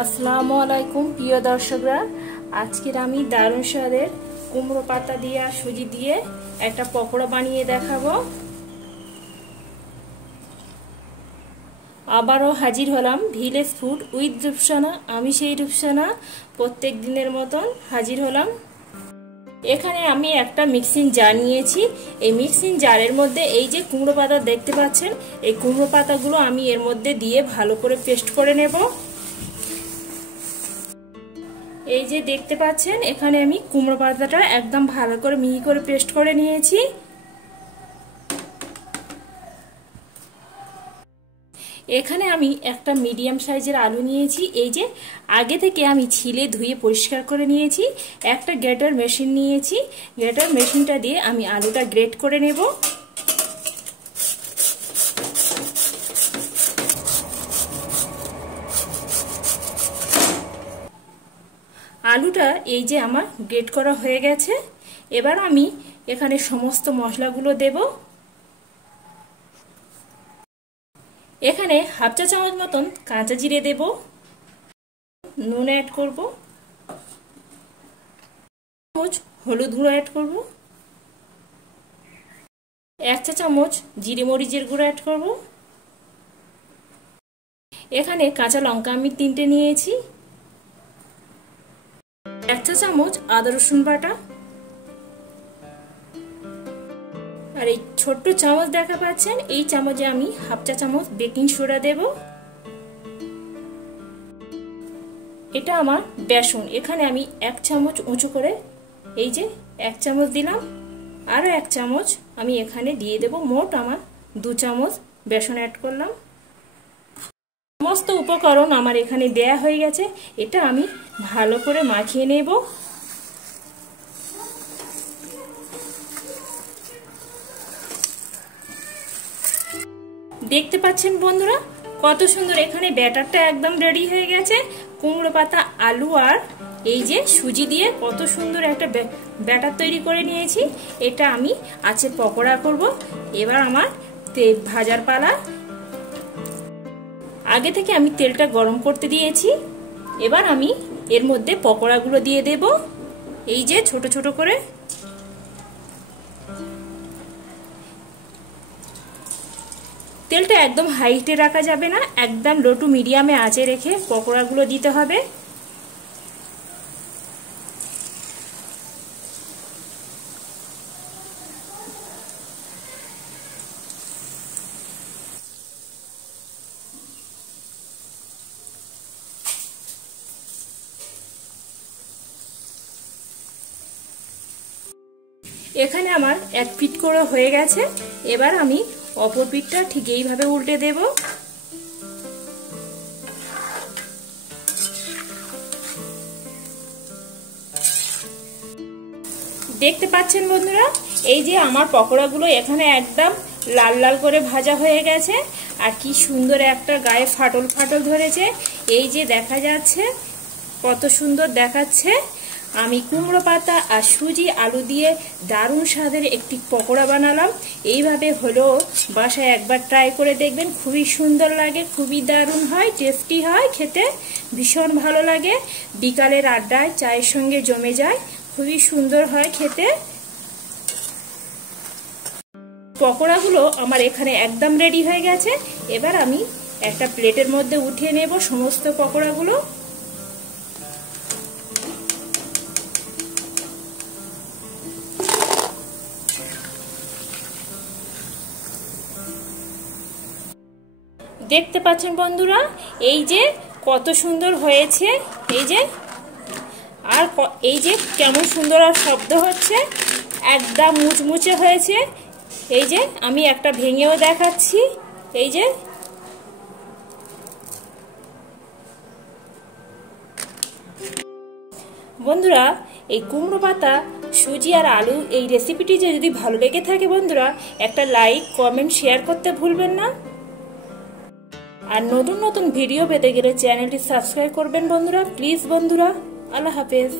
আসসালামু আলাইকুম প্রিয় দর্শকরা, আজকের আমি দারুণ স্বাদের কুমড়ো পাতা দিয়ে আর সুজি দিয়ে একটা পকোড়া বানিয়ে দেখাবো। আবারও হাজির হলাম ভিলেজ ফুড উইথ রূপসানা। আমি সেই রূপসানা, প্রত্যেক দিনের মতন হাজির হলাম। এখানে আমি একটা মিক্সিং জার নিয়েছি। এই মিক্সিং জারের মধ্যে এই যে কুমড়ো পাতা দেখতে পাচ্ছেন, এই কুমড়ো পাতাগুলো আমি এর মধ্যে দিয়ে ভালো করে পেস্ট করে নেব। এই যে দেখতে পাচ্ছেন, এখানে আমি কুমড়ো পাতাটা একদম ভালো করে মিহি করে পেস্ট করে নিয়েছি। এখানে আমি একটা মিডিয়াম সাইজের আলু নিয়েছি। এই যে আগে থেকে আমি ছিলে ধুয়ে পরিষ্কার করে নিয়েছি। একটা গ্রেটার মেশিন নিয়েছি। গ্রেটার মেশিনটা দিয়ে আমি আলুটা গ্রেট করে নেব। আলুটা এই যে আমার গ্রেট করা হয়ে গেছে। এবার আমি এখানে সমস্ত মশলাগুলো দেব। এখানে হাফ চা চামচ মতন কাঁচা জিরে দেব, নুন অ্যাড করব, চামচ হলুদ গুঁড়ো অ্যাড করব, 1 চা চামচ জিরে মরিচের গুঁড়ো অ্যাড করব। এখানে কাঁচা লঙ্কা আমি 3টে নিয়েছি, 1 চা চামচ আদা রসুন বাটা, আর এই ছোট্ট চামচ দেখা পাচ্ছেন, এই চামচে আমি হাফ চা চামচ বেকিং সোডা দেব। এটা আমার বেসন। এখানে আমি 1 চামচ উঁচু করে এই যে 1 চামচ দিলাম, আরো 1 চামচ আমি এখানে দিয়ে দেব। মোট আমার 2 চামচ বেসন অ্যাড করলাম। সমস্ত উপকরণ আমার এখানে দেয়া হয়ে গেছে। এটা আমি ভালো করে মাখিয়ে নেব। দেখতে পাচ্ছেন বন্ধুরা, কত সুন্দর এখানে ব্যাটারটা একদম রেডি হয়ে গেছে। কুমড়ো পাতা, আলু আর এই যে সুজি দিয়ে কত সুন্দর একটা ব্যাটার তৈরি করে নিয়েছি। এটা আমি আজকে পকোড়া করব। এবার আমার ভাজার পালা। আগে থেকে আমি তেলটা গরম করতে দিয়েছি। এবার আমি এর মধ্যে পকোড়াগুলো দিয়ে দেব, এই যে ছোট ছোট করে। তেলটা একদম হাইতে রাখা যাবে না, একদম লো টু মিডিয়ামে আঁচে রেখে পকোড়াগুলো দিতে হবে। এখানে আমার 1 পিঠ করে হয়ে গেছে। এবার আমি অপর পিঠটা ঠিক এইভাবে উল্টে দেব। দেখতে পাচ্ছেন বন্ধুরা, এই যে আমার পকোড়াগুলো এখানে একদম লাল লাল করে ভাজা হয়ে গেছে। আর কি সুন্দর একটা গায়ে ফাটল ফাটল ধরেছে। এই যে দেখা যাচ্ছে, কত সুন্দর দেখাচ্ছে। আমি কুমড়ো পাতা আর সুজি আলু দিয়ে দারুণ স্বাদের একটি পকোড়া বানালাম। এইভাবে হলো বাসায় একবার ট্রাই করে দেখবেন, খুবই সুন্দর লাগে, খুবই দারুণ হয়, টেস্টি হয়, খেতে ভীষণ ভালো লাগে। বিকালের আড্ডায় চায়ের সঙ্গে জমে যায়, খুবই সুন্দর হয় খেতে। পকোড়াগুলো আমার এখানে একদম রেডি হয়ে গেছে। এবার আমি একটা প্লেটের মধ্যে উঠিয়ে নেব সমস্ত পকোড়াগুলো। দেখতে পাচ্ছেন বন্ধুরা, এই যে কত সুন্দর হয়েছে। এই যে আর এই যে কেমন সুন্দর আর শব্দ হচ্ছে, একদম মুচমুচে হয়েছে। এই যে আমি একটা ভেঙেও দেখাচ্ছি। এই যে বন্ধুরা, এই কুমড়ো পাতা, সুজি আর আলু এই রেসিপিটি যদি ভালো লেগে থাকে বন্ধুরা, একটা লাইক, কমেন্ট, শেয়ার করতে ভুলবেন না। আর নতুন নতুন ভিডিও পেতে গেলে চ্যানেলটি সাবস্ক্রাইব করবেন বন্ধুরা, প্লিজ বন্ধুরা। আল্লাহ হাফেজ।